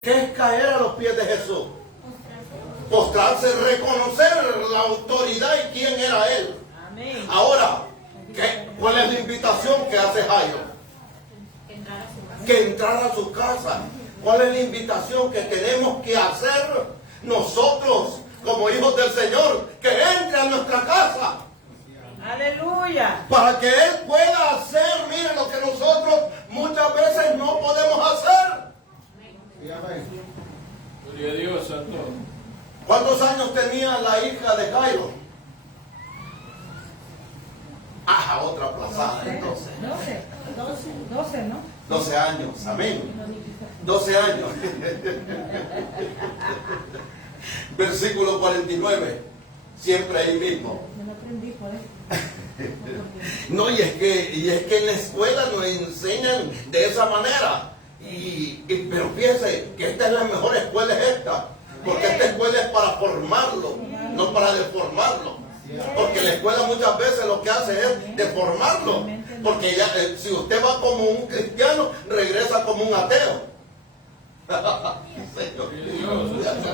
¿Qué es caer a los pies de Jesús? Postrarse, reconocer la autoridad y quién era Él. Amén. Ahora, ¿cuál es la invitación que hace Jairo? Que entrar a su casa. ¿Cuál es la invitación que tenemos que hacer nosotros como hijos del Señor? Que entre a nuestra casa. Aleluya. Para que Él pueda hacer, miren, lo que nosotros muchas veces no podemos hacer. Gloria a Dios, santo. ¿Cuántos años tenía la hija de Jairo? Ah, otra aplazada entonces. 12, ¿no? 12 años, amén. 12 años. Versículo 49. Siempre ahí mismo. Me lo aprendí por eso. No, y es que en la escuela nos enseñan de esa manera. Pero fíjense que esta es la mejor escuela, es esta. Porque esta escuela es para formarlo, no para deformarlo. Porque la escuela muchas veces lo que hace es deformarlo. Porque ya, si usted va como un cristiano, regresa como un ateo.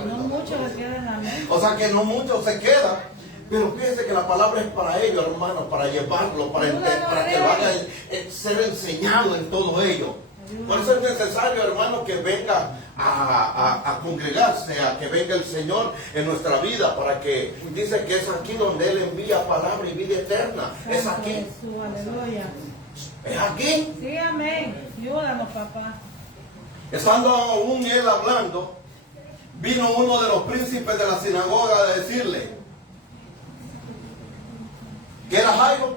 No mucho les queda en la mente. O sea que no mucho se queda. Pero fíjense que la palabra es para ellos, hermanos, para llevarlo, para que lo hagan ser enseñado en todo ello. Por eso es necesario, hermano, que venga a congregarse, a que venga el Señor en nuestra vida, para que dice que es aquí donde Él envía palabra y vida eterna. Es aquí. Jesús, aleluya. Es aquí. Sí, amén. Ayúdanos, papá. Estando aún Él hablando, vino uno de los príncipes de la sinagoga a decirle, ¿qué era Jairo?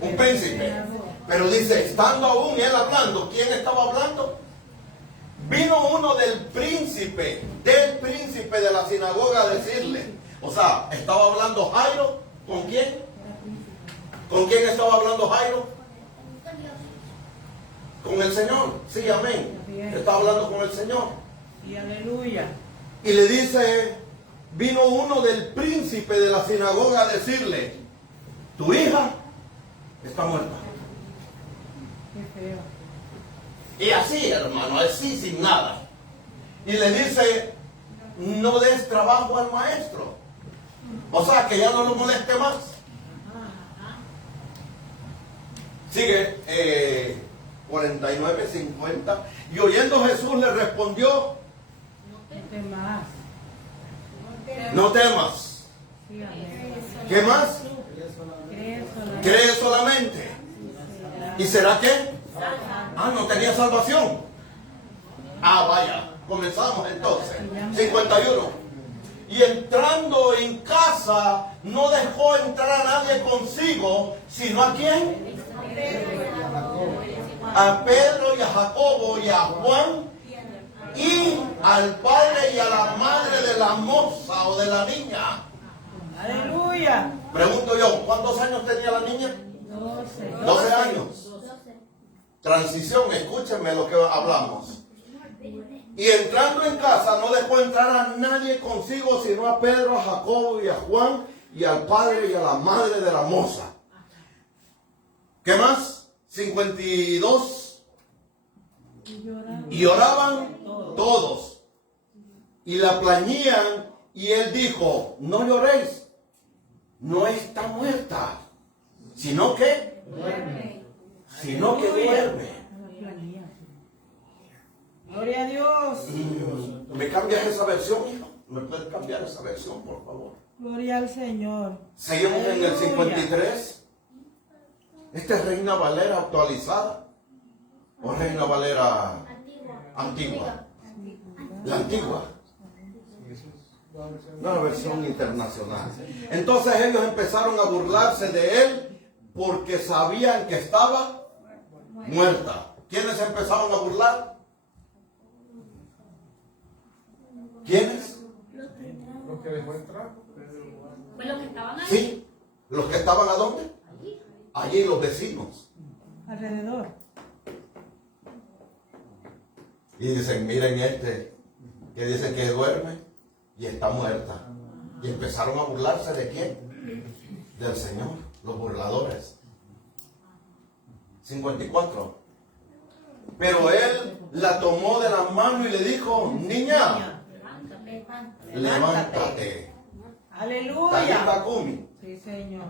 Un príncipe. Pero dice, estando aún él hablando, ¿quién estaba hablando? Vino uno del príncipe de la sinagoga a decirle. O sea, ¿estaba hablando Jairo? ¿Con quién? ¿Con quién estaba hablando Jairo? Con el Señor. Sí, amén. Estaba hablando con el Señor. Y aleluya. Y le dice, vino uno del príncipe de la sinagoga a decirle, tu hija está muerta. Qué feo. Y así, hermano, así sin nada. Y le dice, no des trabajo al maestro. O sea, que ya no lo moleste más. Sigue 49, 50. Y oyendo Jesús le respondió, No temas. no temas. Sí, amén. ¿Qué más? Cree solamente. ¿Y será qué? Ah, no tenía salvación. Ah, vaya, comenzamos entonces. 51. Y entrando en casa, no dejó entrar a nadie consigo, sino a quién? A Pedro y a Jacobo y a Juan y al padre y a la madre de la moza o de la niña. Aleluya. Pregunto yo, ¿cuántos años tenía la niña? 12 años. Transición, escúchenme lo que hablamos. Y entrando en casa no dejó entrar a nadie consigo, sino a Pedro, a Jacobo y a Juan y al padre y a la madre de la moza. ¿Qué más? 52. Y oraban todos. Y la plañían y él dijo, no lloréis. No está muerta, sino que duerme. Sino que duerme. Gloria a Dios. ¿Me cambias esa versión, hijo? ¿Me puedes cambiar esa versión, por favor? Gloria al Señor. Seguimos en el 53. ¿Esta es Reina Valera actualizada? ¿O Reina Valera antigua? La antigua. Una versión internacional. Entonces ellos empezaron a burlarse de él porque sabían que estaba muerta. ¿Quiénes empezaron a burlar? ¿Quiénes? Los que dejó entrar. Pues los que estaban ahí. Sí, los que estaban ¿a dónde? Allí los vecinos. Alrededor. Y dicen, miren que dicen que duerme y está muerta. Y empezaron a burlarse ¿de quién? Del Señor, los burladores. 54. Pero él la tomó de la mano y le dijo, niña, levántate. Aleluya. Talita Kumi. Sí, Señor.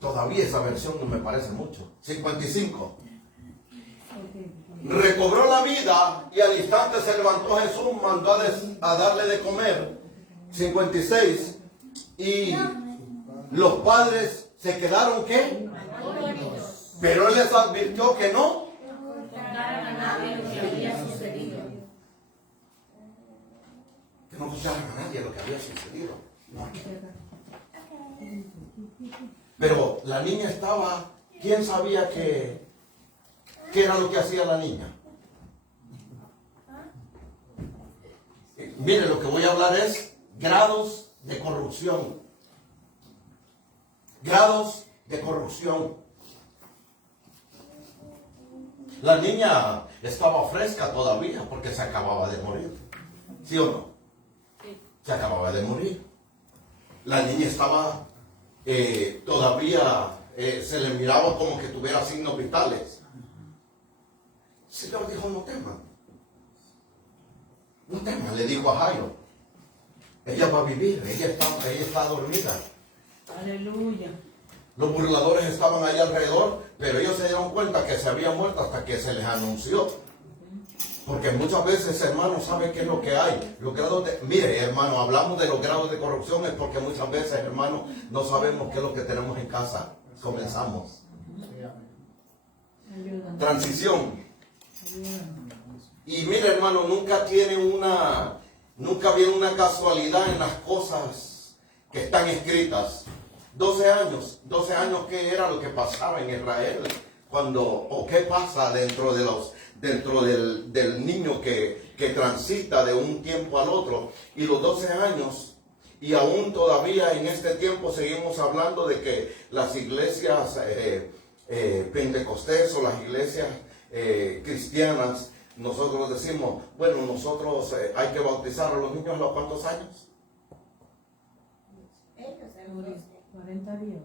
Todavía esa versión no me parece mucho. 55. Recobró la vida y al instante se levantó Jesús, mandó a darle de comer. 56. Y los padres se quedaron, ¿qué? Pero él les advirtió que no. Que no contaran a nadie lo que había sucedido. No. Pero la niña estaba, ¿quién sabía qué era lo que hacía la niña? Mire, lo que voy a hablar es grados de corrupción. Grados de corrupción. La niña estaba fresca todavía porque se acababa de morir. ¿Sí o no? Se acababa de morir. La niña estaba todavía, se le miraba como que tuviera signos vitales. El Señor dijo, no teman. No teman, le dijo a Jairo. Ella va a vivir, ella está dormida. Aleluya. Los burladores estaban ahí alrededor, pero ellos se dieron cuenta que se había muerto hasta que se les anunció. Porque muchas veces, hermano, ¿sabe qué es lo que hay? Los grados de... Mire, hermano, hablamos de los grados de corrupción es porque muchas veces, hermano, no sabemos qué es lo que tenemos en casa. Comenzamos. Transición. Y mire, hermano, nunca viene una casualidad en las cosas que están escritas. 12 años, ¿qué era lo que pasaba en Israel? O qué pasa dentro del niño que transita de un tiempo al otro. Y los 12 años, y aún todavía en este tiempo seguimos hablando de que las iglesias pentecostés o las iglesias cristianas, nosotros decimos, bueno, nosotros hay que bautizar a los niños a los cuántos años. 40 días.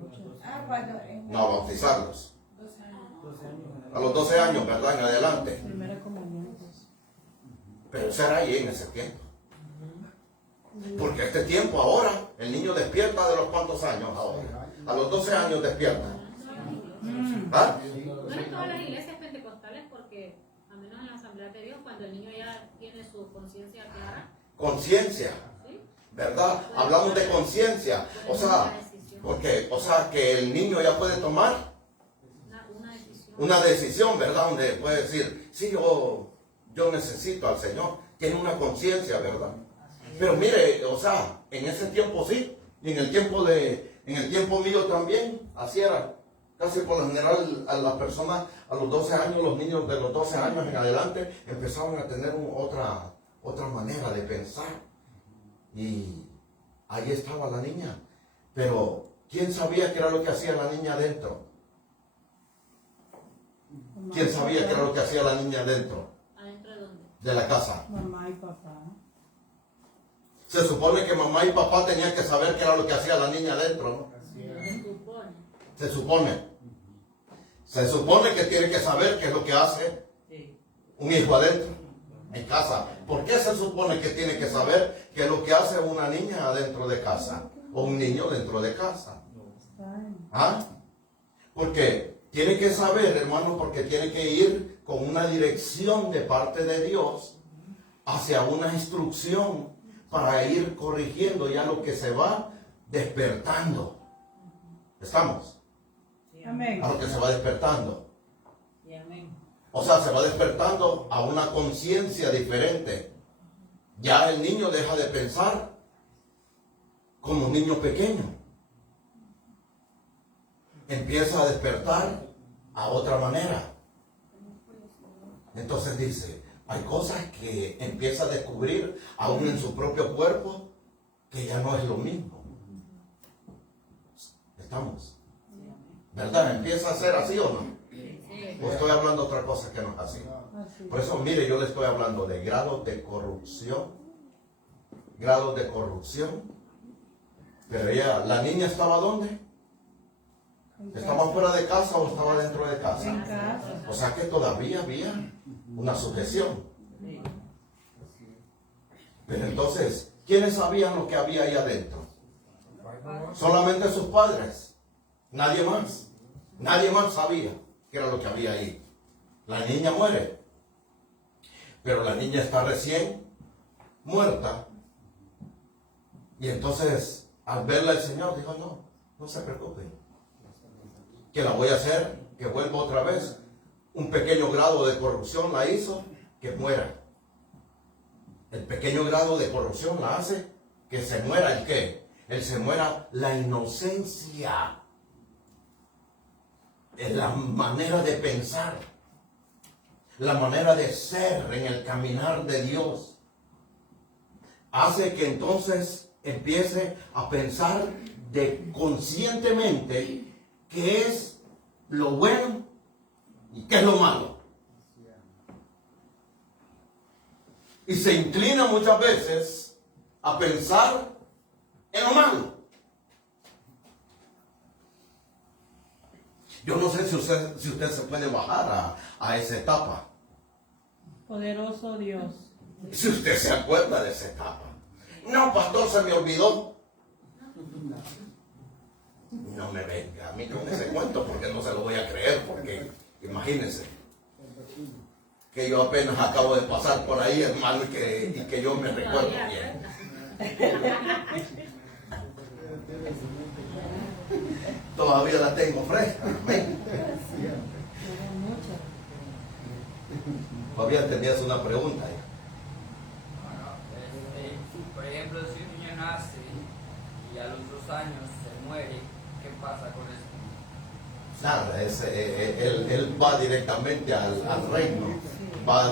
No, bautizarlos. A los 12 años, ¿verdad? En adelante. Primera comunión. Pero será ahí en ese tiempo. Porque este tiempo ahora, el niño despierta de los cuantos años ahora. A los 12 años despierta. ¿Ah? No en todas las iglesias pentecostales, porque al menos en la Asamblea de Dios, cuando el niño ya tiene su conciencia clara. Conciencia. ¿Sí? ¿Verdad? Hablamos de conciencia. O sea, que el niño ya puede tomar una decisión, ¿verdad? Donde puede decir, sí, yo necesito al Señor. Tiene una conciencia, ¿verdad? Pero mire, o sea, en ese tiempo sí, y en el tiempo mío también, así era. Casi por lo general a las personas a los 12 años, los niños de los 12 años en adelante empezaban a tener otra manera de pensar. Y ahí estaba la niña. Pero ¿quién sabía qué era lo que hacía la niña adentro? ¿Quién sabía qué era lo que hacía la niña adentro? ¿Adentro de dónde? De la casa. Mamá y papá. Se supone que mamá y papá tenían que saber qué era lo que hacía la niña adentro, ¿no? Se supone que tiene que saber qué es lo que hace un hijo adentro, en casa. ¿Por qué se supone que tiene que saber qué es lo que hace una niña adentro de casa? O un niño dentro de casa. ¿Ah? Porque tiene que saber, hermano, porque tiene que ir con una dirección de parte de Dios hacia una instrucción para ir corrigiendo ya lo que se va despertando. ¿Estamos? Amén. A lo que se va despertando. Amén. O sea, se va despertando a una conciencia diferente. Ya el niño deja de pensar como un niño pequeño. Empieza a despertar a otra manera. Entonces dice, hay cosas que empieza a descubrir aún en su propio cuerpo que ya no es lo mismo. ¿Estamos? ¿Verdad? ¿Empieza a ser así o no? O estoy hablando de otra cosa que no es así. Por eso, mire, yo le estoy hablando de grados de corrupción. Grados de corrupción. Pero ella, la niña estaba ¿dónde? ¿Estaba fuera de casa o estaba dentro de En casa? casa. O sea que todavía había una sujeción. Pero entonces, ¿quiénes sabían lo que había ahí adentro? Solamente sus padres. Nadie más. Nadie más sabía qué era lo que había ahí. La niña muere. Pero la niña está recién muerta. Y entonces, al verla el Señor dijo, no se preocupen. Que la voy a hacer, que vuelva otra vez. Un pequeño grado de corrupción la hizo, que muera. El pequeño grado de corrupción la hace que se muera el qué. Se muera la inocencia. Es la manera de pensar. La manera de ser en el caminar de Dios. Hace que entonces empiece a pensar conscientemente qué es lo bueno y qué es lo malo. Y se inclina muchas veces a pensar en lo malo. Yo no sé si usted se puede bajar a esa etapa. Poderoso Dios. Si usted se acuerda de esa etapa. No, pastor, se me olvidó. No me venga a mí con ese cuento porque no se lo voy a creer. Porque imagínense que yo apenas acabo de pasar por ahí, hermano, y que yo me recuerdo bien. Todavía la tengo fresca. Amén. Todavía tenías una pregunta. Por ejemplo, si un niño nace y a los 2 años se muere, ¿qué pasa con eso? Nada, él va directamente al reino, va a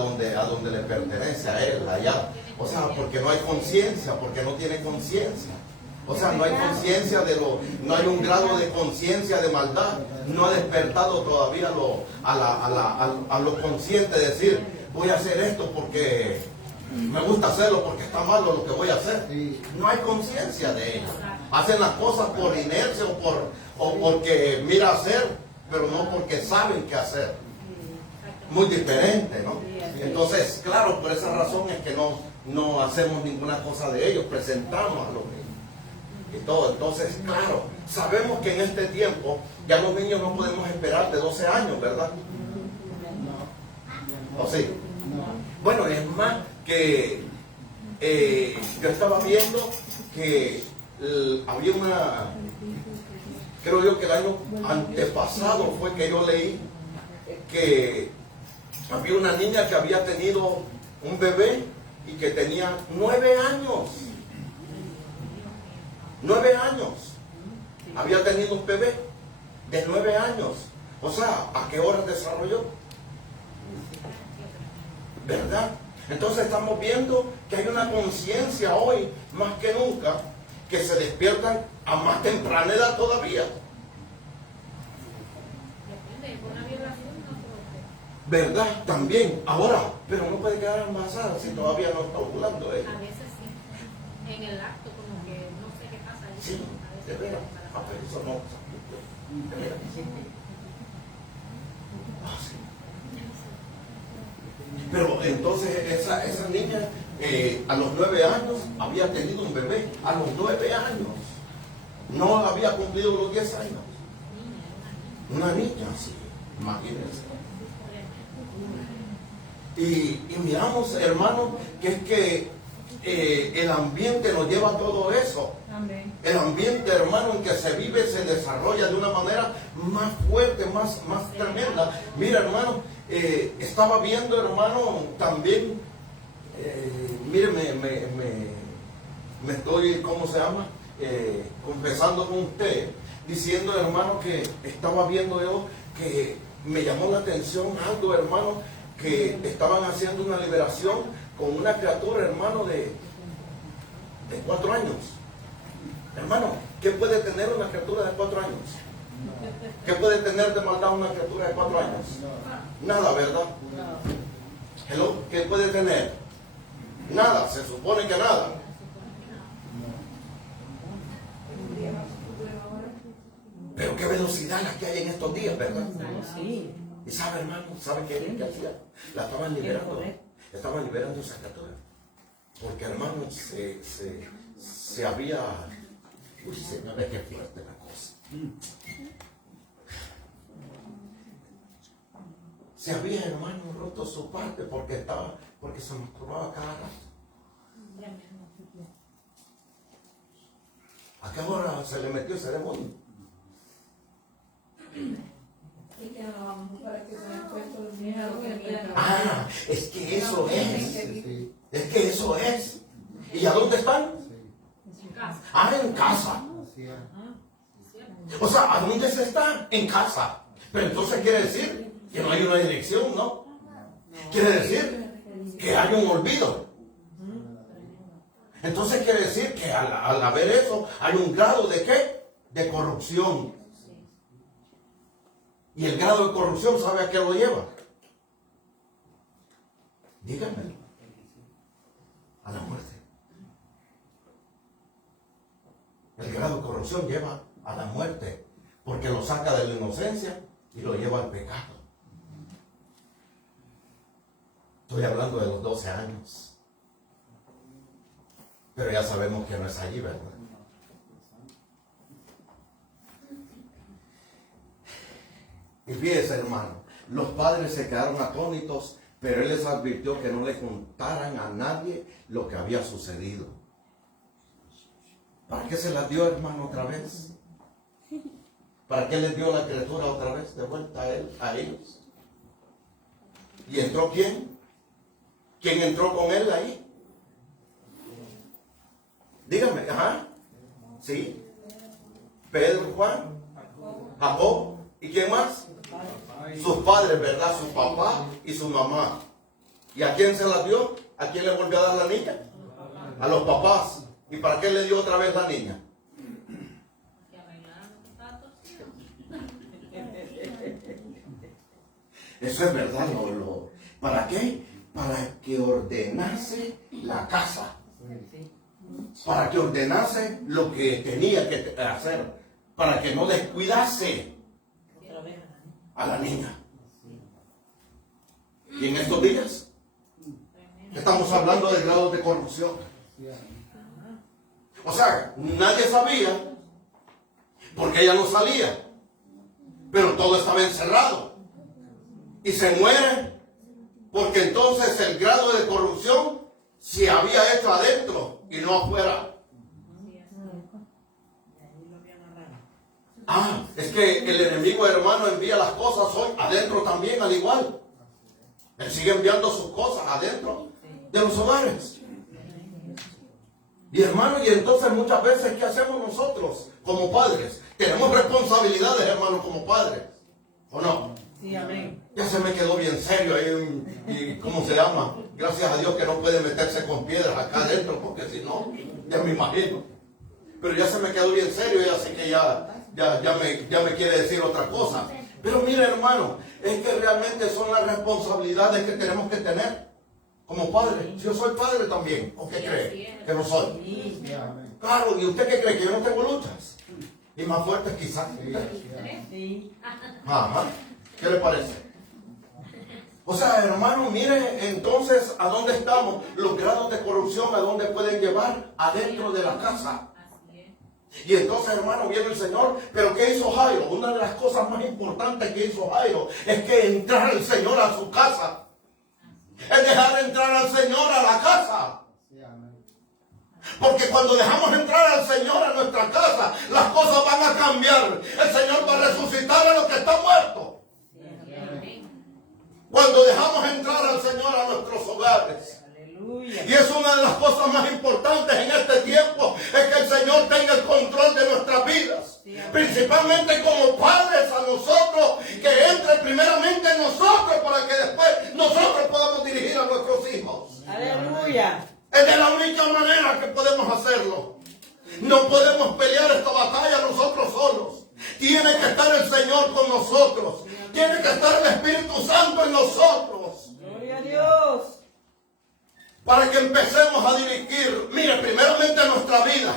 donde le pertenece a él, allá. O sea, porque no hay conciencia, porque no tiene conciencia. O sea, no hay conciencia no hay un grado de conciencia de maldad. No ha despertado todavía a lo consciente de decir, voy a hacer esto porque me gusta hacerlo, porque está malo lo que voy a hacer. No hay conciencia de ello. Hacen las cosas por inercia o porque mira hacer, pero no porque saben qué hacer. Muy diferente, ¿no? Entonces, claro, por esa razón es que no hacemos ninguna cosa de ellos, presentamos a los niños y todo. Entonces, claro, sabemos que en este tiempo ya los niños no podemos esperar de 12 años, ¿verdad? ¿O sí? Bueno, es más que yo estaba viendo que había creo yo que el año antepasado fue que yo leí que había una niña que había tenido un bebé y que tenía 9 años. 9 años. Había tenido un bebé de 9 años. O sea, ¿a qué hora desarrolló? ¿Verdad? Entonces estamos viendo que hay una conciencia hoy, más que nunca, que se despiertan a más temprana edad todavía. Depende, con una violación no creo ¿Verdad? También. Ahora, pero no puede quedar embarazada si todavía no está ovulando que ella. a veces sí. En el acto, como que no sé qué pasa ahí. Sí, A de veces veras. queda Ah, pero eso no. De veras. Ah, sí. Pero entonces esa niña a los 9 años había tenido un bebé. A los 9 años. No había cumplido los 10 años. Una niña, sí. Imagínense. Y miramos, hermano, que es que el ambiente nos lleva a todo eso. Amén. El ambiente, hermano, en que se vive, se desarrolla de una manera más fuerte, más tremenda. Mira, hermano, estaba viendo, hermano, también, mire, me estoy, ¿cómo se llama? Confesando con usted, diciendo, hermano, que estaba viendo yo que me llamó la atención algo, hermano, que estaban haciendo una liberación con una criatura, hermano, de 4 años. Hermano, ¿qué puede tener una criatura de 4 años? ¿Qué puede tener de maldad una criatura de 4 años? Nada, ¿verdad? Hello, ¿qué puede tener? Nada, se supone que nada. Pero qué velocidad la que hay en estos días, ¿verdad? Sí. Y sabe, hermano, ¿sabe qué es lo que hacía? La estaban liberando. Estaban liberando esa criatura. Porque, hermano, se había... Uy, señor, es que fuerte la cosa. Se había, hermano, roto su parte porque se masturbaba cada rato. ¿A qué hora se le metió ese demonio? Ah, es que eso es. Es que eso es. ¿Y a dónde están? En casa. Ah, en casa. O sea, ¿a dónde se está? En casa. Pero entonces quiere decir que no hay una dirección, ¿no? Quiere decir que hay un olvido. Entonces quiere decir que al haber eso hay un grado de ¿qué? De corrupción. Y el grado de corrupción, ¿sabe a qué lo lleva? Díganmelo. A la muerte. El grado de corrupción lleva a la muerte, porque lo saca de la inocencia y lo lleva al pecado. Estoy hablando de los 12 años. Pero ya sabemos que no es allí, ¿verdad? Y fíjese, hermano, los padres se quedaron atónitos, pero él les advirtió que no le contaran a nadie lo que había sucedido. ¿Para qué se las dio, hermano, otra vez? ¿Para qué les dio la criatura otra vez de vuelta a ellos? ¿Y entró quién? ¿Quién entró con él ahí? Dígame, ajá. Sí. Pedro, Juan, Jacob. ¿Y quién más? Sus padres, ¿verdad? Su papá y su mamá. ¿Y a quién se las dio? ¿A quién le volvió a dar la niña? A los papás. ¿Y para qué le dio otra vez la niña? Eso es verdad, ¿para qué? Para que ordenase la casa. Para que ordenase lo que tenía que hacer. Para que no descuidase a la niña. Y en estos días estamos hablando de grados de corrupción. O sea, nadie sabía porque ella no salía, pero todo estaba encerrado y se muere porque entonces el grado de corrupción se había hecho adentro y no afuera. Ah, es que el enemigo, hermano, envía las cosas hoy adentro también, al igual. Él sigue enviando sus cosas adentro de los hogares. Y hermano, y entonces muchas veces, ¿qué hacemos nosotros como padres? Tenemos responsabilidades, hermano, como padres. ¿O no? Sí, amén. Ya se me quedó bien serio ahí, y ¿cómo se llama? Gracias a Dios que no puede meterse con piedras acá adentro, porque si no, ya me imagino. Pero ya se me quedó bien serio y así que ya me quiere decir otra cosa. Pero mire, hermano, es que realmente son las responsabilidades que tenemos que tener como padres. Yo soy padre también, ¿o qué cree? Que no soy. Claro, ¿y usted qué cree? Que yo no tengo luchas. Y más fuertes quizás. Sí. Ajá. ¿Qué le parece? O sea, hermano, mire entonces a dónde estamos. Los grados de corrupción a dónde pueden llevar adentro de la casa. Y entonces, hermano, viene el Señor. Pero ¿qué hizo Jairo? Una de las cosas más importantes que hizo Jairo es que entrar el Señor a su casa. Es dejar entrar al Señor a la casa. Porque cuando dejamos entrar al Señor a nuestra casa, las cosas van a cambiar. El Señor va a resucitar a los que están muertos. Cuando dejamos entrar al Señor a nuestros hogares. Aleluya. Y es una de las cosas más importantes en este tiempo, es que el Señor tenga el control de nuestras vidas. Principalmente como padres a nosotros, que entre primeramente en nosotros para que después nosotros podamos dirigir a nuestros hijos. Aleluya. Es de la única manera que podemos hacerlo. No podemos pelear esta batalla nosotros solos. Tiene que estar el Señor con nosotros. Tiene que estar el Espíritu Santo en nosotros. Gloria a Dios. Para que empecemos a dirigir, mire, primeramente nuestra vida.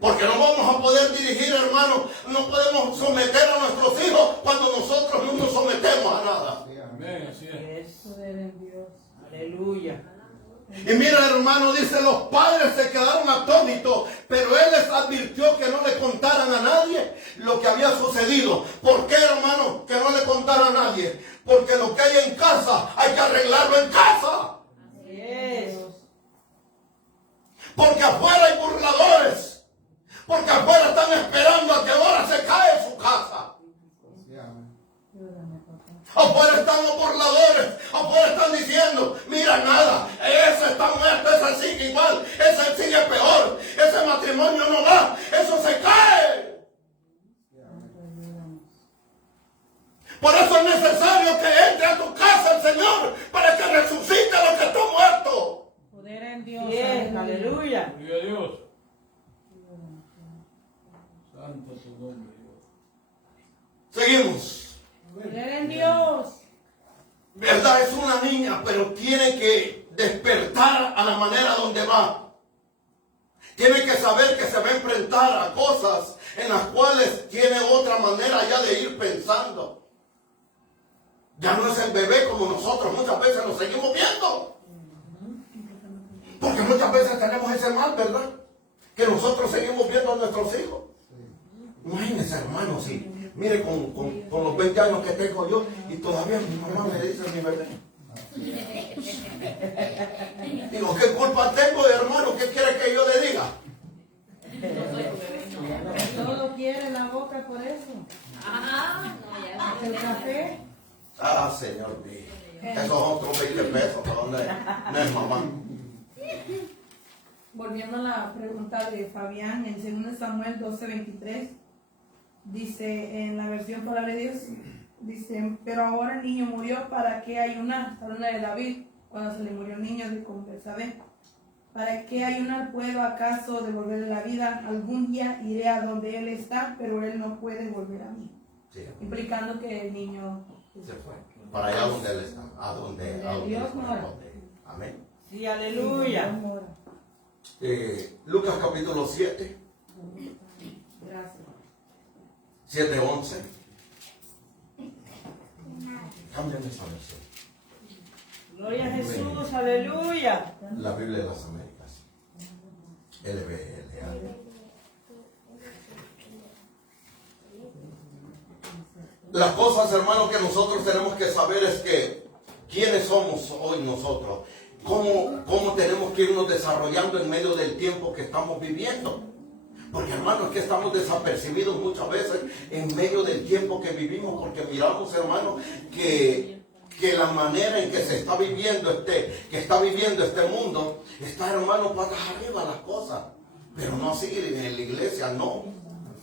Porque no vamos a poder dirigir exigir, hermano. No podemos someter a nuestros hijos cuando nosotros no nos sometemos a nada. Amén, así es. Poder en Dios. Aleluya. Y mira, hermano, dice, los padres se quedaron atónitos, pero él les advirtió que no le contaran a nadie lo que había sucedido. ¿Por qué, hermano, que no le contara a nadie? Porque lo que hay en casa, hay que arreglarlo en casa. Así es. Porque afuera hay burladores. Porque afuera están esperando a que ahora se cae su casa. Afuera están los burladores. Afuera están diciendo, mira nada, ese está muerto, ese sigue igual, ese sigue peor, ese matrimonio no va, eso se cae. Por eso es necesario que entre a tu casa el Señor para que resucite a los que están muertos. Poder en Dios. Bien, aleluya. Gloria a Dios. Santo tu nombre, Dios. Seguimos. Poder en Dios. ¿Verdad? Es una niña, pero tiene que despertar a la manera donde va. Tiene que saber que se va a enfrentar a cosas en las cuales tiene otra manera ya de ir pensando. Ya no es el bebé como nosotros muchas veces lo seguimos viendo. Porque muchas veces tenemos ese mal, ¿verdad? Que nosotros seguimos viendo a nuestros hijos. Imagínense, hermano, sí. Mire, con los 20 años que tengo yo, y todavía mi mamá me dice mi bebé. Digo, ¿qué culpa tengo, hermano? ¿Qué quiere que yo le diga? Todo quiere la boca por eso. Ajá, no, ya no. El café. Ah, Señor mío. Esos otros 20 pesos, ¿para dónde? No es mamá. Volviendo a la pregunta de Fabián, en 2 Samuel 12:23, dice en la versión Palabra de Dios, dice, pero ahora el niño murió, ¿para qué ayunar? Hablando de David, cuando se le murió el niño con Betsabé. ¿Para qué ayunar? ¿Puedo acaso devolverle la vida? Algún día iré a donde él está, pero él no puede volver a mí. Sí. Implicando que el niño Se fue. Para allá donde él está. A donde Dios mora. Amén. Sí, aleluya. Lucas capítulo 7. Gracias. 7:11. Cámbiame esa versión. Gloria a Jesús, aleluya. La Biblia de las Américas. LBLA. Las cosas, hermanos, que nosotros tenemos que saber es que quiénes somos hoy nosotros. Cómo tenemos que irnos desarrollando en medio del tiempo que estamos viviendo. Porque, hermanos, es que estamos desapercibidos muchas veces en medio del tiempo que vivimos, porque miramos, hermanos, que la manera en que se está viviendo que está viviendo este mundo, está, hermanos, patas arriba las cosas. Pero no así en la iglesia, no.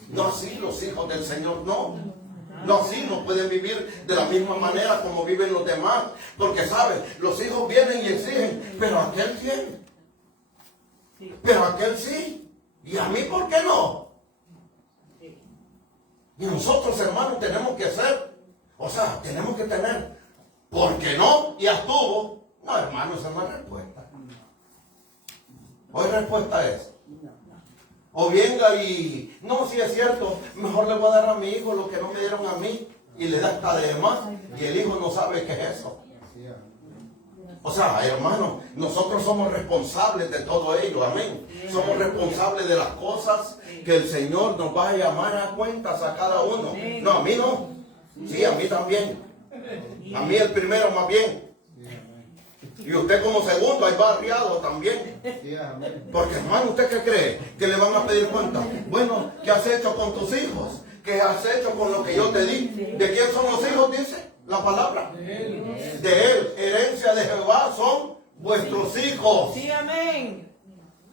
No así los hijos del Señor, no. No así, no pueden vivir de la misma manera como viven los demás. Porque, ¿saben? Los hijos vienen y exigen, pero aquel tiene. Pero aquel sí. ¿Y a mí por qué no? Y nosotros, hermanos, tenemos que ser, tenemos que tener, ¿por qué no? Y estuvo. No, hermano, esa no es respuesta. Hoy respuesta es, o venga y, no, si es cierto, mejor le voy a dar a mi hijo lo que no me dieron a mí, y le da hasta de más, y el hijo no sabe qué es eso. Hermano, nosotros somos responsables de todo ello, amén. Somos responsables de las cosas que el Señor nos va a llamar a cuentas a cada uno. No, a mí no. Sí, a mí también. A mí el primero más bien. Y usted como segundo, ahí va arriado también. Porque, hermano, ¿usted qué cree? ¿Que le van a pedir cuenta? Bueno, ¿qué has hecho con tus hijos? ¿Qué has hecho con lo que yo te di? ¿De quién son los hijos? Dice la palabra. De él. Herencia de Jehová son vuestros hijos. Sí, amén.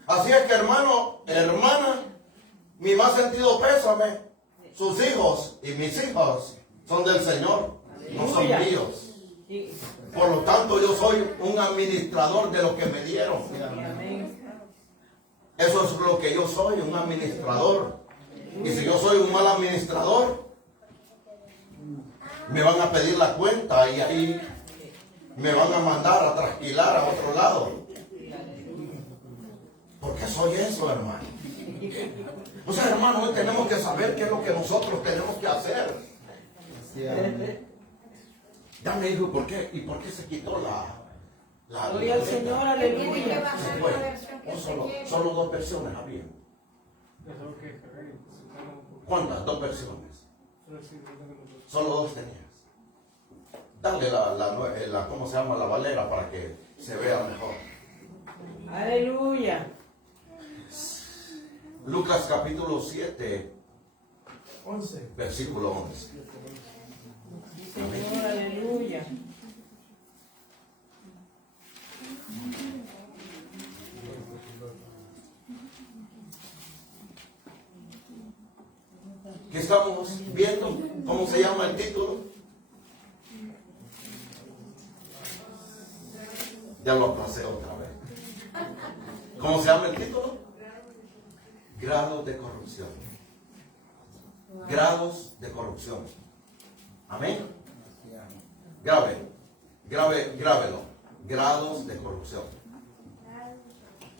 Así es que, hermano, hermana, mi más sentido pésame. Sus hijos y mis hijos son del Señor, no son míos. Por lo tanto, yo soy un administrador de lo que me dieron. Eso es lo que yo soy, un administrador. Y si yo soy un mal administrador, me van a pedir la cuenta y ahí me van a mandar a trasquilar a otro lado. Porque soy eso, hermano. O sea, hermano, hoy tenemos que saber qué es lo que nosotros tenemos que hacer. Ya me dijo por qué. ¿Y por qué se quitó la Gloria al Señor, aleluya. Solo 2 versiones había. ¿Cuántas? 2 versiones. Solo 2 tenías. Dale ¿cómo se llama? La Valera para que se vea mejor. Aleluya. Lucas capítulo 7, 11. Versículo 11. Señor, aleluya. ¿Qué estamos viendo? ¿Cómo se llama el título? Ya lo aplacé otra vez. ¿Cómo se llama el título? Grados de corrupción. Grados de corrupción. Amén. Grábelo. Grados de corrupción.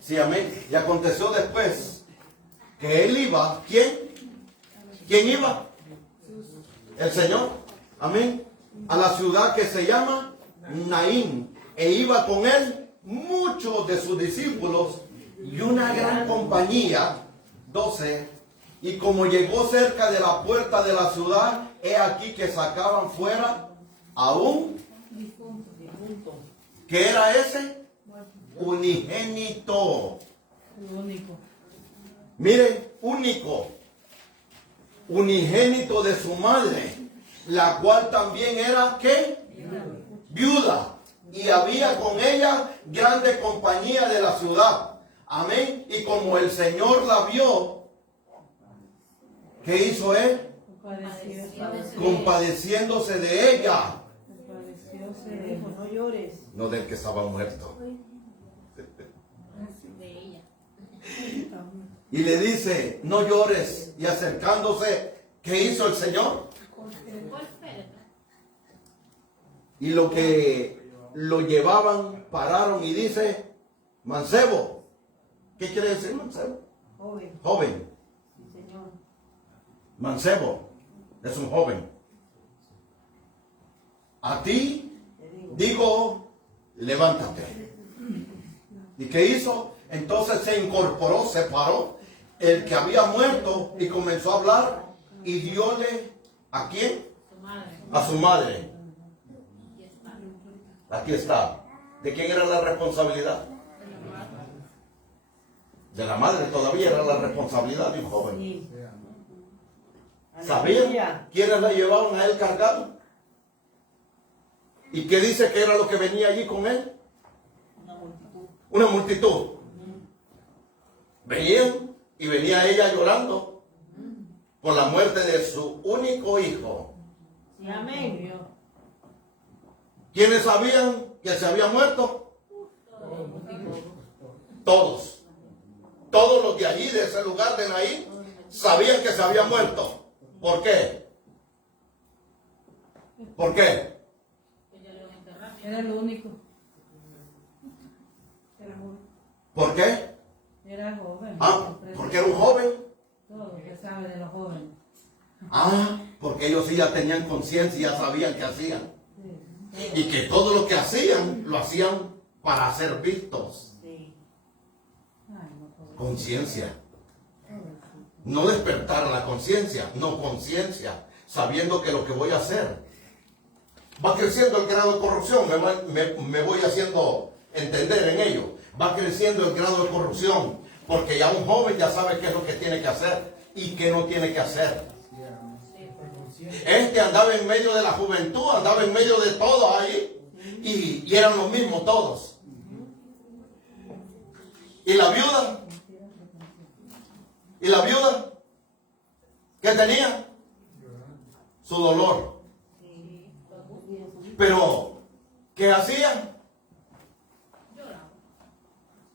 Sí, amén. Y aconteció después que él iba. ¿Quién iba? El Señor. Amén. A la ciudad que se llama Naín. E iba con él muchos de sus discípulos y una gran compañía. 12. Y como llegó cerca de la puerta de la ciudad, he aquí que sacaban fuera a un Difunto. ¿qué era ese? Unigénito. Único. Miren, único. Unigénito de su madre, la cual también era, ¿qué? Viuda. Y había con ella grande compañía de la ciudad. Amén. Y como el Señor la vio, ¿qué hizo él? Compadeciéndose de ella. Dijo, no llores. No del que estaba muerto. De ella. Y le dice, no llores. Y acercándose, ¿qué hizo el Señor? Y lo que lo llevaban, pararon y dice, mancebo. ¿Qué quiere decir mancebo? Joven. Sí, Señor. Mancebo. Es un joven. A ti digo, levántate. ¿Y qué hizo? Entonces se incorporó, se paró el que había muerto y comenzó a hablar y diole ¿a quién? A su madre. Aquí está. ¿De quién era la responsabilidad? De la madre. Todavía era la responsabilidad de un joven. Sí. ¿Sabían Aleluya. quiénes la llevaban a él cargado? ¿Y qué dice que era lo que venía allí con él? Una multitud. Venían y venía ella llorando por la muerte de su único hijo. Sí, amén. ¿Quiénes sabían que se había muerto? Todos. Todos los de allí, de ese lugar de Naín, sabían que se había muerto. ¿Por qué? ¿Por qué? Era el único. Era joven. ¿Por qué? Era joven. Porque era un joven. Todo que sabe de los jóvenes. Porque ellos sí ya tenían conciencia, ya sabían qué hacían. Y que todo lo que hacían, lo hacían para ser vistos. Sí. Conciencia. No despertar la conciencia, no conciencia, sabiendo que lo que voy a hacer va creciendo el grado de corrupción, me voy haciendo entender en ello. Va creciendo el grado de corrupción, porque ya un joven ya sabe qué es lo que tiene que hacer y qué no tiene que hacer. Este andaba en medio de la juventud, andaba en medio de todos ahí, y eran los mismos todos. ¿Y la viuda? ¿Y la viuda? ¿Qué tenía? Su dolor. Pero, ¿qué hacía?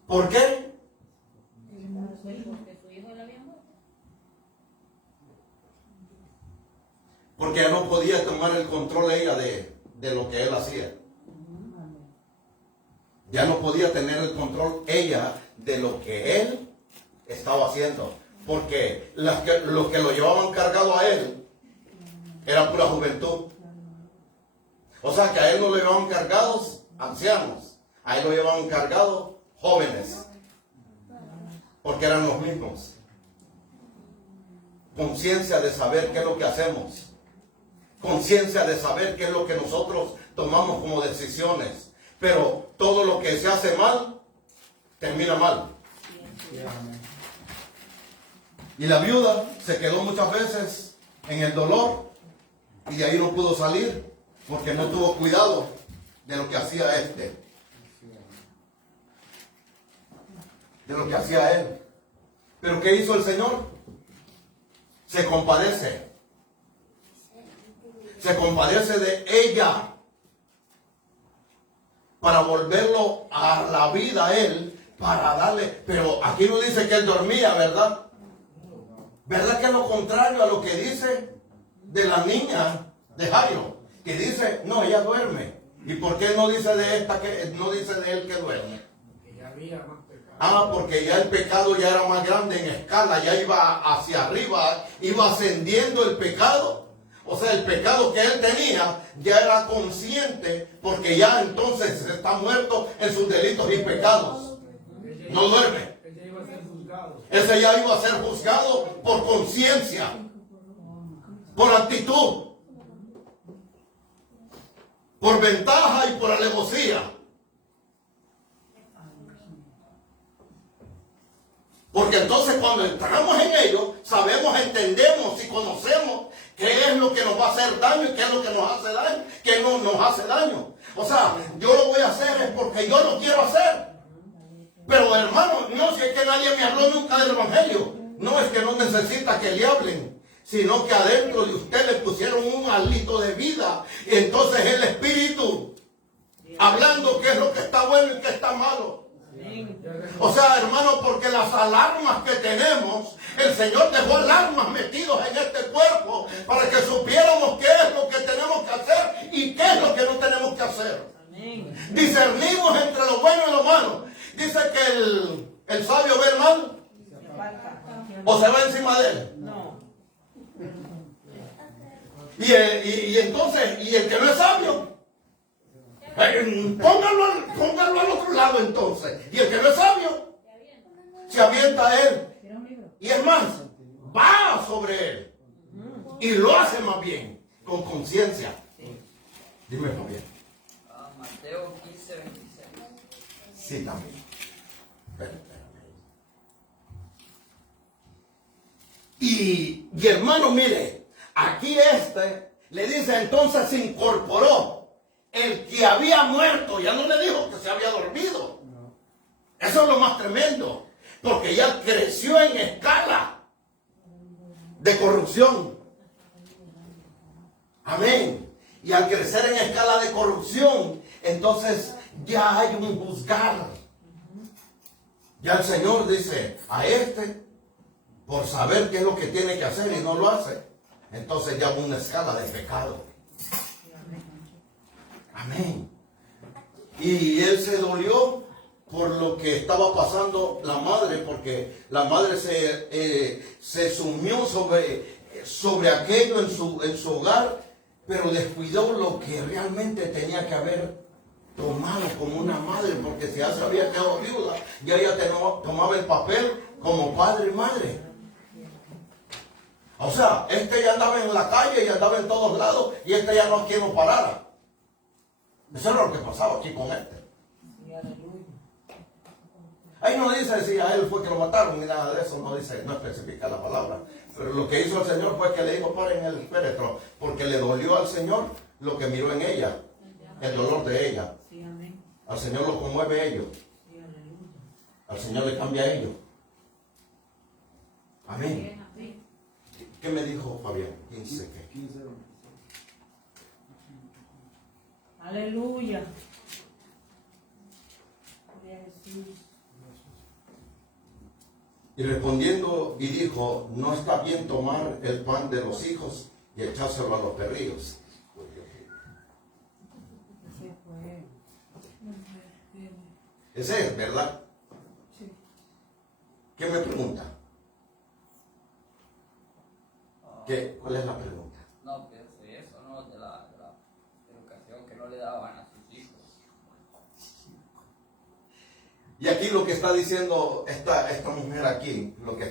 ¿Por qué? Porque ella no podía tomar el control ella de lo que él hacía. Ya no podía tener el control ella de lo que él estaba haciendo. Porque los que lo llevaban cargado a él era pura juventud. O sea que a él no lo llevaban cargados ancianos, a él lo llevaban cargados jóvenes, porque eran los mismos. Conciencia de saber qué es lo que hacemos, conciencia de saber qué es lo que nosotros tomamos como decisiones, pero todo lo que se hace mal, termina mal. Y la viuda se quedó muchas veces en el dolor y de ahí no pudo salir porque no tuvo cuidado de lo que hacía de lo que hacía él. Pero ¿qué hizo el Señor? Se compadece de ella para volverlo a la vida a él, para darle, pero aquí no dice que él dormía, ¿verdad? ¿Verdad que es lo contrario a lo que dice de la niña de Jairo? Que dice, no, ella duerme. ¿Y por qué no dice de esta que no dice de él que duerme? Porque ya el pecado ya era más grande en escala, ya iba hacia arriba, iba ascendiendo el pecado. O sea, el pecado que él tenía ya era consciente, porque ya entonces está muerto en sus delitos y pecados. No duerme. Ese ya iba a ser juzgado por conciencia, por actitud, por ventaja y por alevosía. Porque entonces cuando entramos en ello, sabemos, entendemos y conocemos qué es lo que nos va a hacer daño y qué es lo que nos hace daño, qué no nos hace daño. O sea, yo lo voy a hacer es porque yo lo quiero hacer. Pero hermano, no si es que nadie me habló nunca del Evangelio. No es que no necesita que le hablen, sino que adentro de usted le pusieron un hálito de vida. Y entonces el Espíritu, hablando qué es lo que está bueno y qué está malo. O sea, hermano, porque las alarmas que tenemos, el Señor dejó alarmas metidos en este cuerpo para que supiéramos qué es lo que tenemos que hacer y qué es lo que no tenemos que hacer. Discernimos entre lo bueno y lo malo. Dice que el sabio ve el mal o se va encima de él. No. Y entonces, y el que no es sabio, póngalo al otro lado entonces. Y el que no es sabio, se avienta a él. Y es más, va sobre él. Y lo hace más bien, con conciencia. Dime, Fabián. Mateo 15, 26. Sí, también. Espérame. Y hermano, mire, aquí le dice, entonces se incorporó el que había muerto. Ya no le dijo que se había dormido. Eso es lo más tremendo, porque ya creció en escala de corrupción. Amén. Y al crecer en escala de corrupción, entonces ya hay un juzgar. Ya el Señor dice a por saber qué es lo que tiene que hacer y no lo hace, entonces ya hubo una escala de pecado. Amén. Y él se dolió por lo que estaba pasando la madre, porque la madre se sumió sobre aquello en su hogar, pero descuidó lo que realmente tenía que haber tomado como una madre, porque si ya se había quedado viuda, ya ella tomaba el papel como padre y madre. O sea, ya andaba en la calle y andaba en todos lados, y ya no quiere parara. Eso era lo que pasaba aquí con Ahí no dice si a él fue que lo mataron ni nada de eso, no dice, no especifica la palabra. Pero lo que hizo el Señor fue que le dijo, paren el féretro, porque le dolió al Señor lo que miró en ella, el dolor de ella. Al Señor lo conmueve ello. Al Señor le cambia a ello. Amén. ¿Qué me dijo Fabián? 15 ¿qué? Aleluya. Gloria a Jesús. Y respondiendo y dijo, no está bien tomar el pan de los hijos y echárselo a los perrillos. Ese es, ¿verdad? Sí. ¿Qué me pregunta? ¿Cuál es la pregunta? No, pues eso, ¿no? De la educación que no le daban a sus hijos. Y aquí lo que está diciendo esta mujer aquí, lo que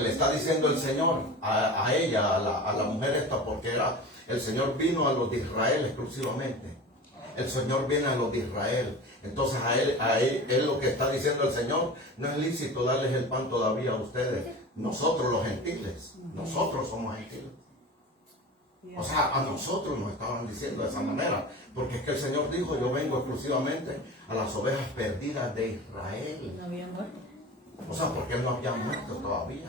le está diciendo el Señor a ella, a la mujer esta, porque el Señor vino a los de Israel exclusivamente. El Señor viene a los de Israel. Entonces a él lo que está diciendo el Señor, no es lícito darles el pan todavía a ustedes. Nosotros los gentiles, nosotros somos gentiles. O sea, a nosotros nos estaban diciendo de esa manera, porque es que el Señor dijo, yo vengo exclusivamente a las ovejas perdidas de Israel. No había muerto. O sea, porque Él no había muerto todavía.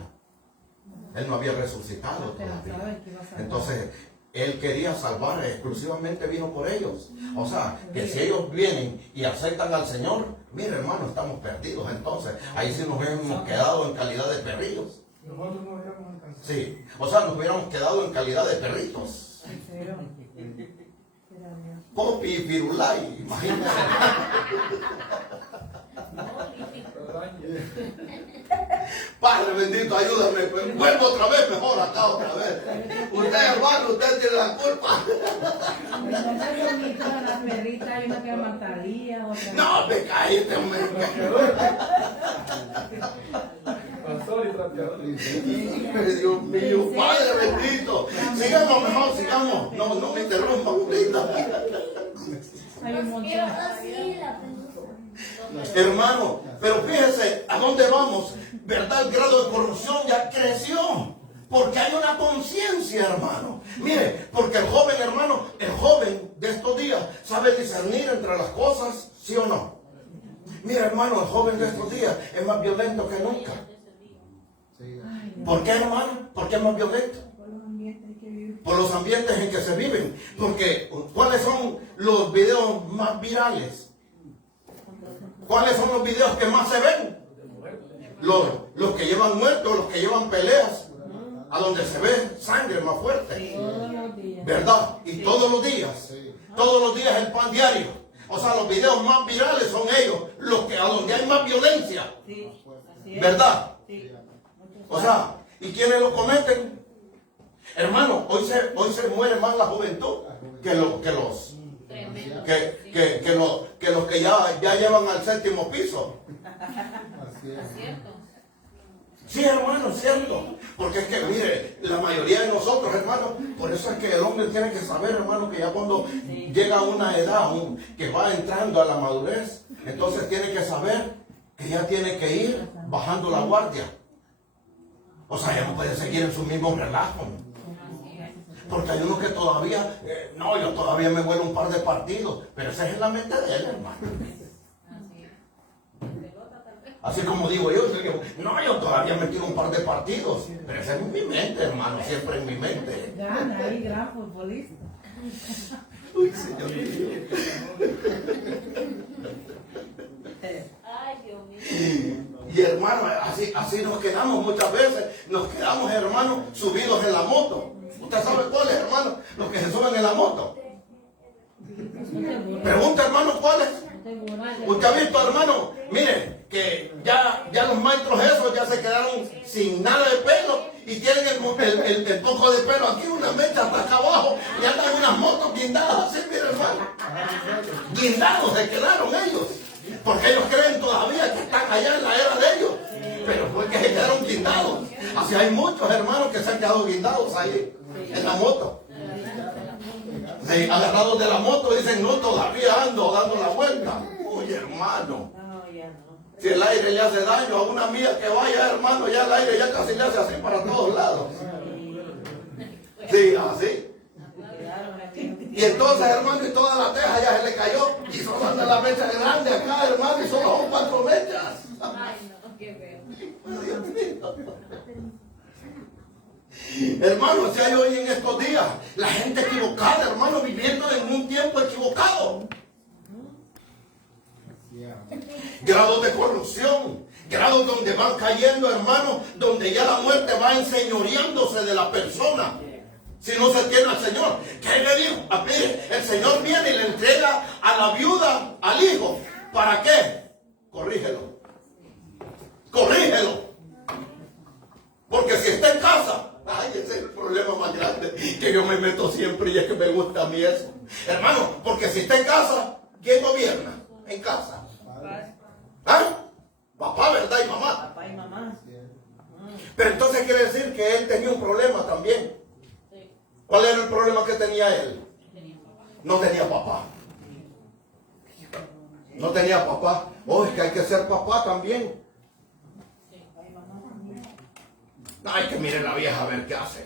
Él no había resucitado todavía. Entonces, Él quería salvar, exclusivamente vino por ellos. O sea, que si ellos vienen y aceptan al Señor, mire hermano, estamos perdidos. Entonces, ahí sí nos hemos quedado en calidad de perrillos. Nosotros nos hubiéramos alcanzado. Sí, o sea, nos hubiéramos quedado en calidad de perritos. Popi y Firulay, imagínense. Padre bendito, ayúdame, pues, vuelvo otra vez, mejor acá otra vez. Usted, hermano, usted tiene la culpa. Las perritas, hay una que llama Talía, otra. No, me cállate, hombre. Pastor y trapeador. Dios mío, Padre bendito. Sigamos mejor, sigamos. No me interrumpa ahorita. Hay un montón. Pero así la pregunta. Hermano, pero fíjese a dónde vamos. ¿Verdad? El grado de corrupción ya creció. Porque hay una conciencia, hermano. Mire, porque el joven, hermano, el joven de estos días sabe discernir entre las cosas, ¿sí o no? Mira, hermano, el joven de estos días es más violento que nunca. ¿Por qué, hermano? ¿Por qué es más violento? Por los ambientes en que se viven. Porque, ¿cuáles son los videos más virales? ¿Cuáles son los videos que más se ven? Los que llevan muertos, los que llevan peleas, a donde se ve sangre más fuerte. ¿Verdad? Y todos los días el pan diario. O sea, los videos más virales son ellos, a donde hay más violencia. ¿Verdad? O sea, ¿y quiénes lo cometen? Hermano, hoy se muere más la juventud que los que ya llevan al 7º piso. Sí, hermano, es cierto. Porque es que, mire, la mayoría de nosotros, hermano, por eso es que el hombre tiene que saber, hermano, que ya cuando llega a una edad que va entrando a la madurez, entonces tiene que saber que ya tiene que ir bajando la guardia. O sea, ya no puede seguir en su mismo relajo. Porque hay uno que todavía, yo todavía me vuelo un par de partidos, pero esa es en la mente de él, hermano. Así como digo yo todavía me tiro un par de partidos, pero esa es en mi mente, hermano, siempre en mi mente. Gana ahí, gran futbolista. Uy, Señor. Ay, Dios mío. Y hermano, así nos quedamos muchas veces, hermano, subidos en la moto. ¿Usted sabe cuáles, hermano? Los que se suben en la moto. Pregunta, hermano, ¿cuáles? Usted ha visto, hermano, mire, que ya los maestros esos ya se quedaron sin nada de pelo y tienen el poco de pelo aquí, una mecha hasta acá abajo y andan unas motos guindadas así, mire, hermano. Guindados se quedaron ellos. Porque ellos creen todavía que están allá en la era de ellos. Pero fue que se quedaron guindados. Así hay muchos hermanos que se han quedado guindados ahí, en la moto. Sí, agarrados de la moto dicen, no, todavía ando dando la vuelta. Uy, hermano. Si el aire le hace daño a una mía que vaya, hermano, ya el aire ya casi le hace así para todos lados. Sí, así. Y entonces, hermano, y toda la teja ya se le cayó. Y solo anda la mecha grande acá, hermano, y solo son 4 mechas. Ay, no, qué feo. Dios mío. Hermano, si hay hoy en estos días la gente equivocada, hermano, viviendo en un tiempo equivocado. Grados de corrupción, grados donde van cayendo, hermano, donde ya la muerte va enseñoreándose de la persona. Si no se tiene al Señor, ¿qué le dijo? Mire, el Señor viene y le entrega a la viuda al hijo. ¿Para qué? Corrígelo. Corrígelo. Porque si está en casa, Ay, ese es el problema más grande, que yo me meto siempre y es que me gusta a mí eso. Hermano, porque si está en casa, ¿quién gobierna en casa? ¿Ah? Papá, ¿verdad? Y mamá. Papá y mamá. Pero entonces quiere decir que él tenía un problema también. ¿Cuál era el problema que tenía él? No tenía papá. No tenía papá. Oh, es que hay que ser papá también. Ay, que mire la vieja a ver qué hace.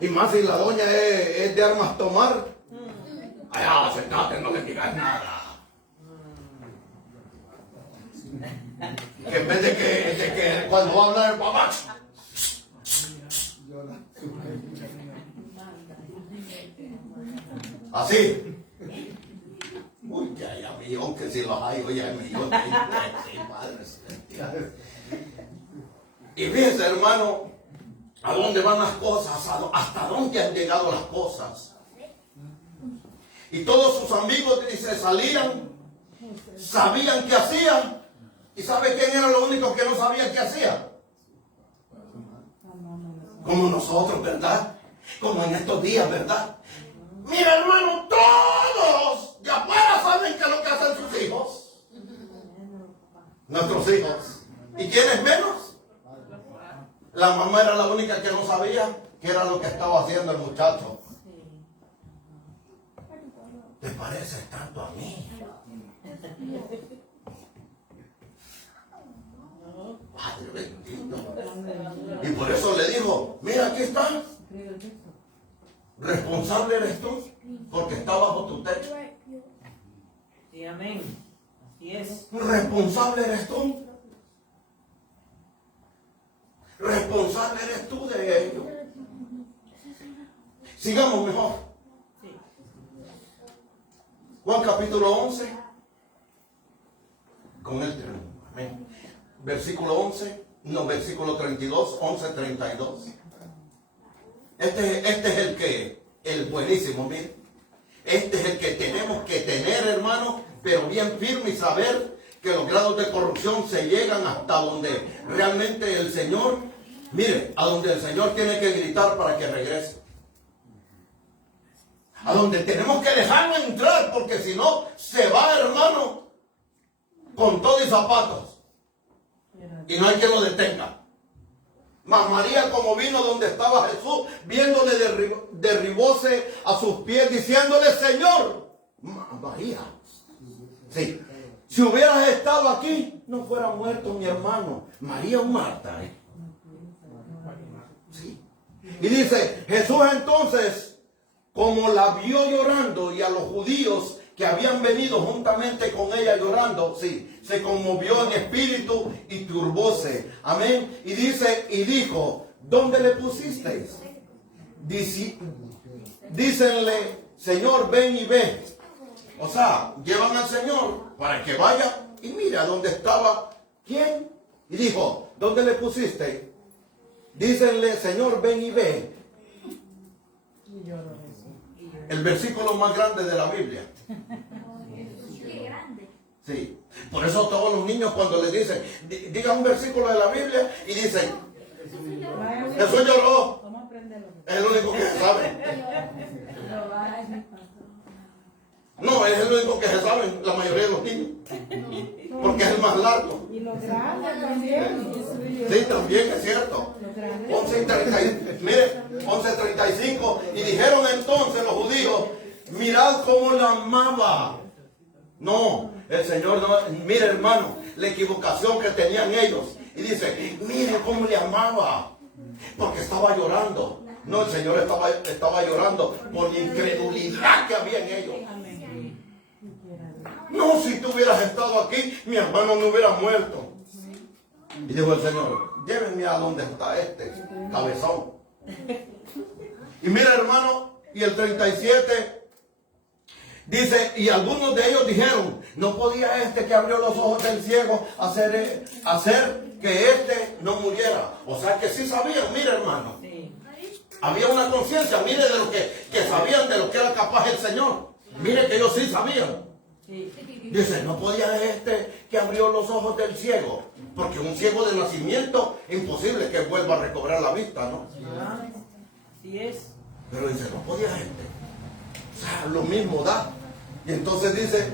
Y más si la doña es de armas tomar. Allá, sentate, no le digas nada. Que en vez de que cuando va a hablar el papá, así. Uy, ya, millón, que si los hay, oye, millón. Sí, Padre Celestial. Y fíjense, hermano, a dónde van las cosas, hasta dónde han llegado las cosas. Y todos sus amigos, dice, salían, sabían qué hacían. ¿Y sabe quién era lo único que no sabía qué hacía? Como nosotros, ¿verdad? Como en estos días, ¿verdad? Mira, hermano, todos de afuera saben qué es lo que hacen sus hijos. Nuestros hijos. ¿Y quiénes menos? La mamá era la única que no sabía qué era lo que estaba haciendo el muchacho. ¿Te pareces tanto a mí? Padre bendito. Y por eso le dijo, mira, aquí está. Responsable eres tú, porque está bajo tu techo. Sí, amén. Así es. Responsable eres tú. Responsable eres tú de ello. Sigamos mejor. Juan capítulo 11. Con el terreno. Amén. Versículo 11. No, versículo 32. 11, 32. Este es el buenísimo, miren. Este es el que tenemos que tener, hermano, pero bien firme y saber que los grados de corrupción se llegan hasta donde realmente el Señor, mire, a donde el Señor tiene que gritar para que regrese. A donde tenemos que dejarlo entrar, porque si no, se va, hermano, con todo y zapatos. Y no hay quien lo detenga. Mas María, como vino donde estaba Jesús, viéndole, derribóse a sus pies, diciéndole, Señor, María, sí, si hubieras estado aquí, no fuera muerto mi hermano. María o Marta, sí. Y dice, Jesús entonces, como la vio llorando, y a los judíos que habían venido juntamente con ella llorando, sí, se conmovió en espíritu y turbóse. Amén. Y dice, y dijo, ¿dónde le pusisteis? Dícenle, Señor, ven y ve. O sea, llevan al Señor para que vaya y mire a dónde estaba. ¿Quién? Y dijo, ¿dónde le pusiste? Dícenle, Señor, ven y ve. El versículo más grande de la Biblia. Sí. Por eso todos los niños cuando les dicen, digan un versículo de la Biblia y dicen, Jesús lloró. Es el único que se sabe. No, es el único que se sabe, la mayoría de los niños. Porque es el más largo. Y los grandes también. Sí, también es cierto. 11:35, mire, 11:35. Y dijeron entonces los judíos, mirad cómo la amaba. No, el Señor no, mire hermano, la equivocación que tenían ellos. Y dice, mire cómo le amaba, porque estaba llorando. No, el Señor estaba llorando por la incredulidad que había en ellos. No, si tú hubieras estado aquí, mi hermano no hubiera muerto. Y dijo el Señor, llévenme a donde está este cabezón. Y mira hermano, y el 37 dice, y algunos de ellos dijeron, no podía este que abrió los ojos del ciego hacer que este no muriera. O sea que sí sabían, mira hermano. Había una conciencia, mire de lo que sabían de lo que era capaz el Señor. Mire que ellos sí sabían. Dice, no podía este que abrió los ojos del ciego, porque un ciego de nacimiento, imposible que vuelva a recobrar la vista, ¿no? Así es. Pero dice, no podía este. O sea, lo mismo da. Y entonces dice,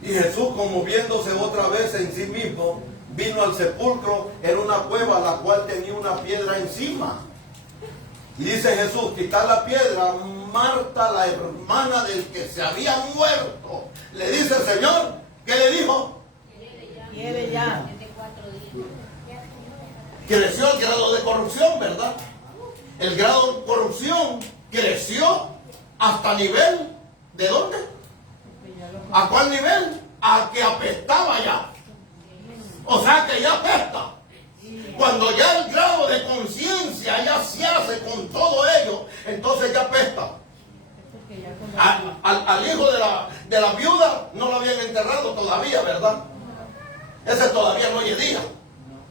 y Jesús, conmoviéndose otra vez en sí mismo, vino al sepulcro. Era una cueva la cual tenía una piedra encima. Y dice Jesús, quitar la piedra. Marta, la hermana del que se había muerto, le dice al Señor, ¿qué le dijo? Quiere ya. Creció el grado de corrupción, ¿verdad? El grado de corrupción creció hasta nivel, ¿de dónde? ¿A cuál nivel? Al que apestaba ya. O sea que ya apesta. Cuando ya el grado de conciencia ya se hace con todo ello, entonces ya apesta. Al hijo de la viuda no lo habían enterrado todavía, ¿verdad? Ese todavía no llegía.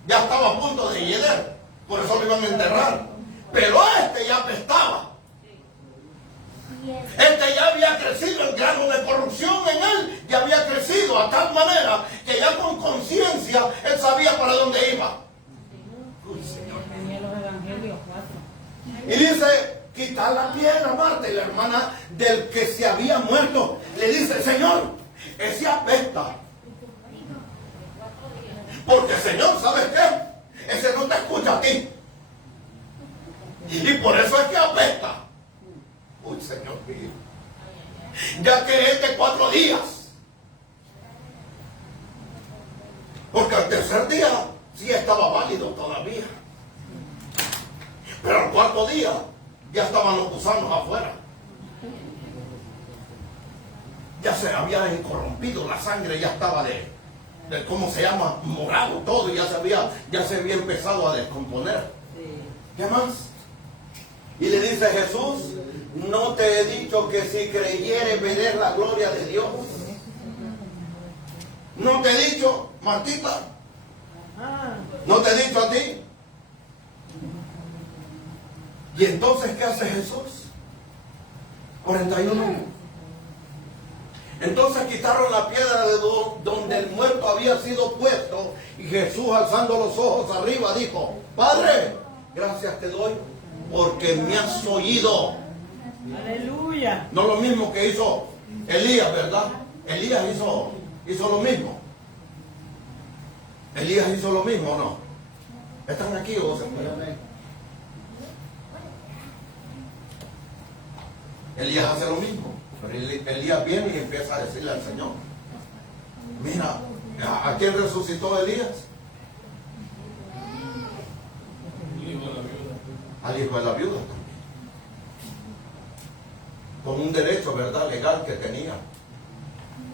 Ya estaba a punto de llegar. Por eso lo iban a enterrar. Pero este ya apestaba. Este ya había crecido, el grado de corrupción en él ya había crecido a tal manera que ya con conciencia él sabía para dónde iba. Y dice, quitar la piedra, Marta, y la hermana del que se había muerto le dice, Señor, ese apesta. Porque Señor, ¿sabes qué? Ese no te escucha a ti. Y por eso es que apesta. Uy, Señor mío. Ya que es de 4 días. Porque al tercer día sí estaba válido todavía. Pero al 4.º día ya estaban los gusanos afuera. Ya se había corrompido la sangre, ya estaba de ¿cómo se llama? Morado todo, ya se había empezado a descomponer. ¿Qué más? Y le dice Jesús, ¿no te he dicho que si creyeres verás la gloria de Dios? ¿No te he dicho, Martita? ¿No te he dicho a ti? ¿Y entonces qué hace Jesús? 41. Entonces quitaron la piedra de donde el muerto había sido puesto, y Jesús, alzando los ojos arriba, dijo, Padre, gracias te doy porque me has oído. Aleluya. No lo mismo que hizo Elías, ¿verdad? Elías hizo lo mismo. Elías hizo lo mismo, ¿o no? ¿Están aquí o se fueron? Elías hace lo mismo. Pero Elías viene y empieza a decirle al Señor, mira, ¿a quién resucitó Elías? Al hijo de la viuda también. Con un derecho, ¿verdad?, legal que tenía.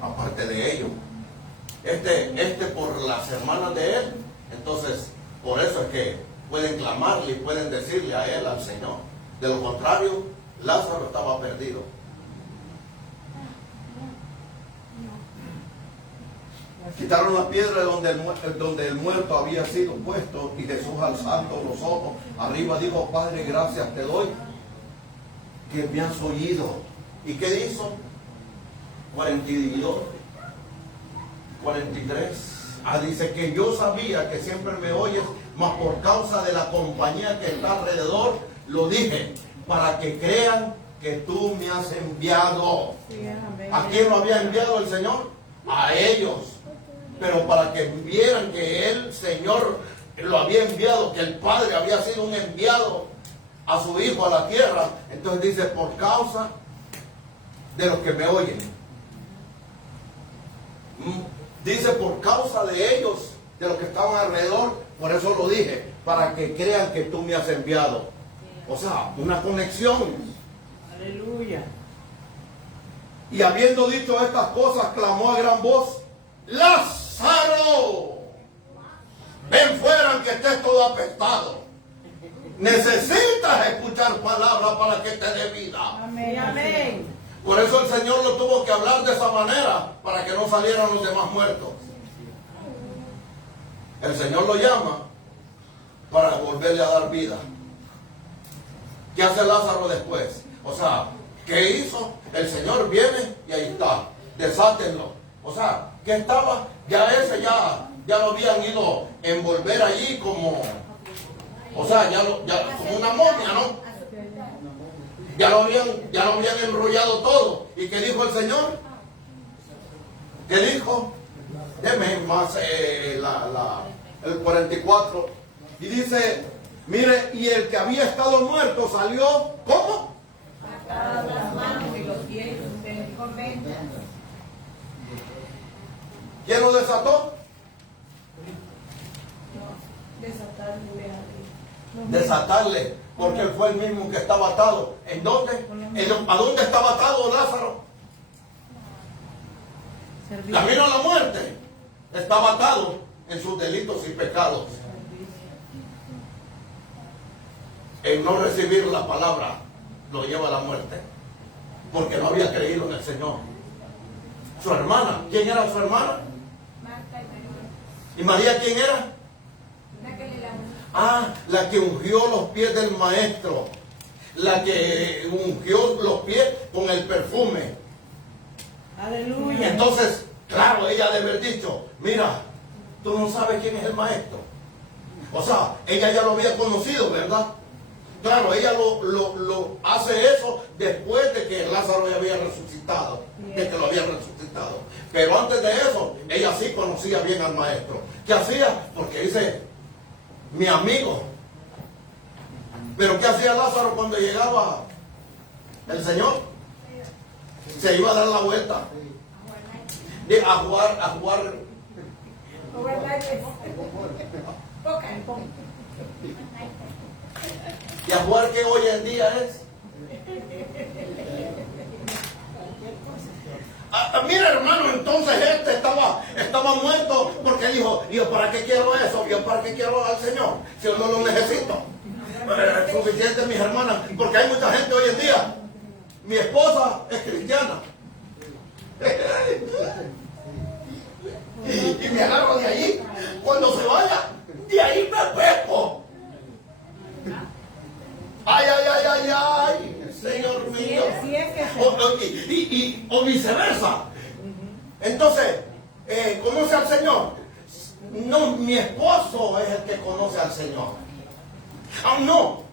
Aparte de ello. Este por las hermanas de él. Entonces, por eso es que pueden clamarle y pueden decirle a él, al Señor. De lo contrario, Lázaro estaba perdido. Quitaron la piedra donde el muerto había sido puesto, y Jesús, alzando los ojos arriba, dijo, Padre, gracias te doy que me has oído. ¿Y qué hizo? 42, 43. Dice que yo sabía que siempre me oyes, mas por causa de la compañía que está alrededor, lo dije, para que crean que tú me has enviado. ¿A quién lo había enviado el Señor? A ellos. Pero para que vieran que el Señor lo había enviado, que el Padre había sido un enviado a su Hijo a la tierra. Entonces dice, por causa de los que me oyen. Dice, por causa de ellos, de los que estaban alrededor, por eso lo dije, para que crean que tú me has enviado. O sea, una conexión. Aleluya. Y habiendo dicho estas cosas, clamó a gran voz, Lázaro, ven fuera que estés todo apestado. Necesitas escuchar palabras para que te dé vida. Amén, amén. Por eso el Señor lo tuvo que hablar de esa manera, para que no salieran los demás muertos. El Señor lo llama para volverle a dar vida. ¿Qué hace Lázaro después? O sea, ¿Qué hizo? El Señor viene y ahí está. Desátenlo. O sea, ¿qué estaba? Ya ese ya lo habían ido a envolver allí como, o sea, como una momia, ¿no? Ya lo habían enrollado todo. ¿Y qué dijo el Señor? ¿Qué dijo? Deme más el 44. Y dice, mire, y el que había estado muerto salió, ¿cómo? Atadas las manos y los pies del convento. ¿Quién lo desató? Desatarle, porque él fue el mismo que estaba atado. ¿En dónde? ¿A dónde estaba atado Lázaro? Camino a la muerte. Estaba atado en sus delitos y pecados. En no recibir la palabra lo lleva a la muerte, porque no había creído en el Señor. Su hermana, ¿quién era su hermana? ¿Y María quién era? La que ungió los pies del maestro, la que ungió los pies con el perfume. Aleluya. Entonces, claro, ella debe haber dicho, mira, tú no sabes quién es el maestro. O sea, ella ya lo había conocido, ¿verdad? Claro, ella lo hace eso después de que Lázaro ya había resucitado, de que lo había resucitado. Pero antes de eso, ella sí conocía bien al maestro. ¿Qué hacía? Porque dice, mi amigo. Pero ¿qué hacía Lázaro cuando llegaba el Señor? Se iba a dar la vuelta. A jugar. ¿Y a jugar qué hoy en día es? Mira, hermano, entonces este estaba muerto porque dijo, yo para qué quiero eso, yo para qué quiero al Señor, si yo no lo necesito. Es suficiente, mis hermanas, porque hay mucha gente hoy en día. Mi esposa es cristiana. Y me agarro de ahí. Cuando se vaya, de ahí me pesco. Ay, Señor mío. O viceversa. Entonces, ¿conoce al Señor? No, mi esposo es el que conoce al Señor. Aún no.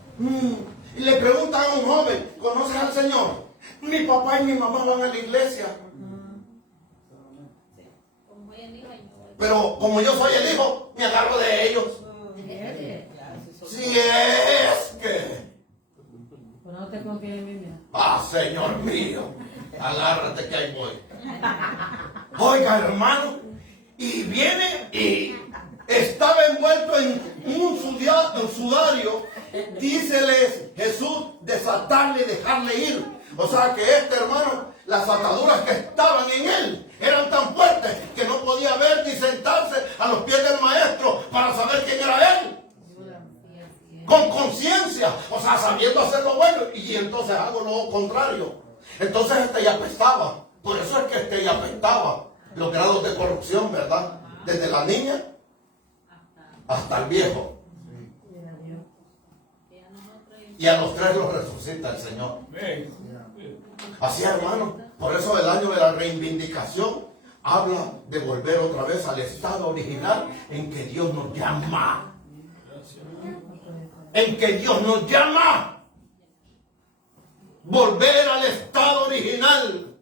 Y le preguntan a un joven, ¿conoces al Señor? Mi papá y mi mamá van a la iglesia. Pero como yo soy el hijo, me agarro de ellos. Si es que... No te confíes en mí, mira. Señor mío, agárrate que ahí voy. Oiga, hermano, y viene y estaba envuelto en un sudario. Díceles Jesús, desatarle y dejarle ir. O sea que este hermano, las ataduras que estaban en él eran tan fuertes que no podía ver ni sentarse a los pies del maestro para saber quién era él. Con conciencia, o sea, sabiendo hacer lo bueno, y entonces hago lo contrario. Entonces ya apestaba. Por eso es que ya apestaba los grados de corrupción, ¿verdad? Desde la niña hasta el viejo. Y a los tres los resucita el Señor. Así, hermano. Por eso el año de la reivindicación habla de volver otra vez al estado original en que Dios nos llama. En que Dios nos llama. Volver al estado original.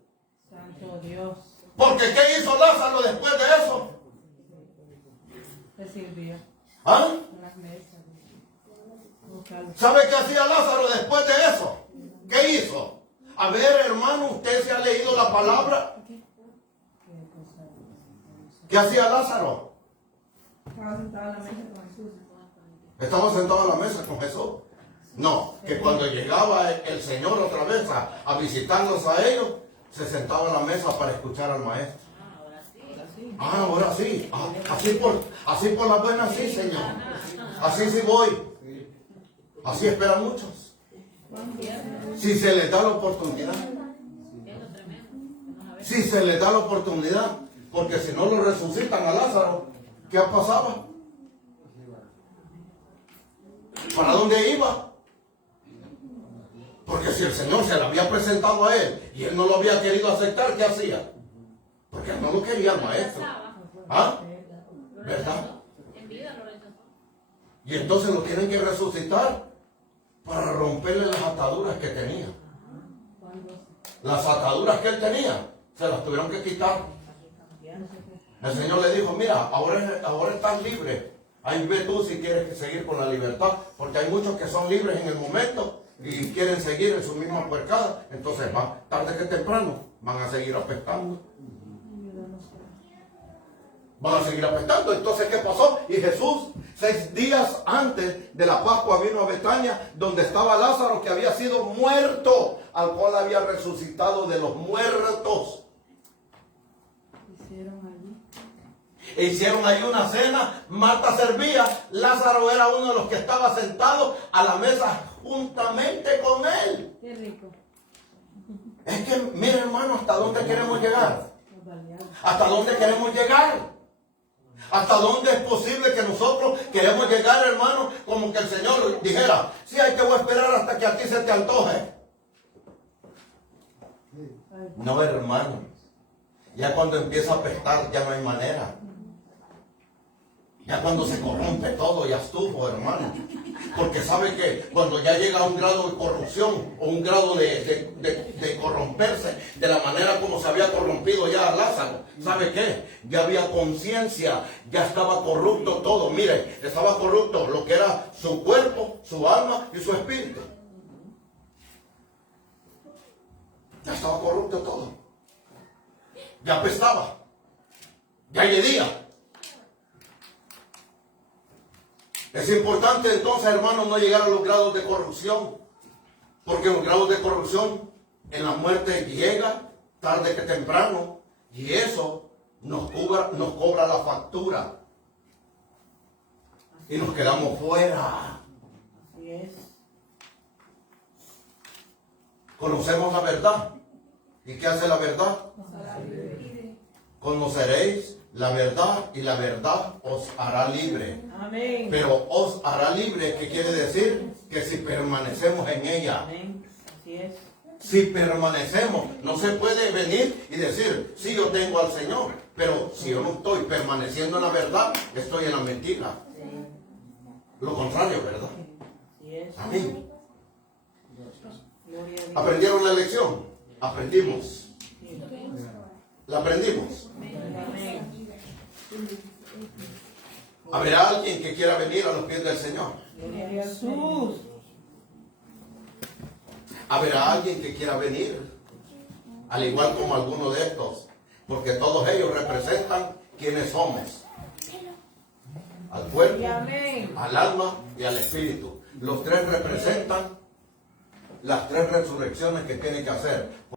Santo Dios. Porque ¿qué hizo Lázaro después de eso? Te sirvió. ¿Ah? Las mesas. ¿Sabe qué hacía Lázaro después de eso? ¿Qué hizo? A ver, hermano, ¿usted se ha leído la palabra? ¿Qué hacía Lázaro? Estaba sentado a la mesa con Jesús. ¿Estaba sentado a la mesa con Jesús? No, que cuando llegaba el Señor otra vez a visitarlos a ellos, se sentaba a la mesa para escuchar al maestro. Ahora sí. Así por la buena, sí, Señor. Así sí voy. Así esperan muchos. Si se les da la oportunidad. Si se les da la oportunidad. Porque si no lo resucitan a Lázaro, ¿qué pasaba? ¿Para dónde iba? Porque si el Señor se lo había presentado a él y él no lo había querido aceptar, ¿qué hacía? Porque él no lo quería el maestro. ¿Ah? Lo ¿Verdad? rechazó. En vida lo rechazó. Y entonces lo tienen que resucitar para romperle las ataduras que tenía. Las ataduras que él tenía, se las tuvieron que quitar. El Señor le dijo, mira, ahora estás libre. Ahí ve tú si quieres seguir con la libertad. Porque hay muchos que son libres en el momento y quieren seguir en su misma puercada. Entonces van, tarde que temprano, van a seguir apestando. Van a seguir apestando. Entonces, ¿qué pasó? Y Jesús, 6 días antes de la Pascua, vino a Betania, donde estaba Lázaro, que había sido muerto, al cual había resucitado de los muertos. E hicieron allí una cena. Marta servía. Lázaro era uno de los que estaba sentado a la mesa juntamente con él. Qué rico. Es que, mire hermano, ¿hasta dónde queremos llegar? ¿Hasta dónde queremos llegar? ¿Hasta dónde es posible que nosotros queremos llegar, hermano? Como que el Señor dijera, sí, ahí te voy a esperar hasta que a ti se te antoje. No, hermano. Ya cuando empieza a apestar, ya no hay manera. Ya cuando se corrompe todo, ya estuvo, hermano. Porque sabe que cuando ya llega a un grado de corrupción o un grado de corromperse de la manera como se había corrompido ya Lázaro, ¿sabe qué? Ya había conciencia, ya estaba corrupto todo. Mire, estaba corrupto lo que era su cuerpo, su alma y su espíritu. Ya estaba corrupto todo. Ya apestaba. Ya hedía. Es importante entonces, hermanos, no llegar a los grados de corrupción, porque los grados de corrupción en la muerte llega tarde que temprano, y eso nos cobra la factura y nos quedamos fuera. Así es. Conocemos la verdad. ¿Y qué hace la verdad? Conoceréis la verdad y la verdad os hará libre. Amén. Pero os hará libre, ¿qué quiere decir? Que si permanecemos en ella. Amén. Así es. Si permanecemos, no se puede venir y decir, sí, yo tengo al Señor, pero si yo no estoy permaneciendo en la verdad, estoy en la mentira. Lo contrario, ¿verdad? Así es. Amén. Gloria a Dios. ¿Aprendieron la lección? Aprendimos. ¿La aprendimos? Amén. ¿Habrá alguien que quiera venir a los pies del Señor? Gloria a Jesús. ¿Habrá alguien que quiera venir? Al igual como alguno de estos. Porque todos ellos representan quienes somos. Al cuerpo, Amén. al alma y al espíritu. Los tres representan las tres resurrecciones que tiene que hacer.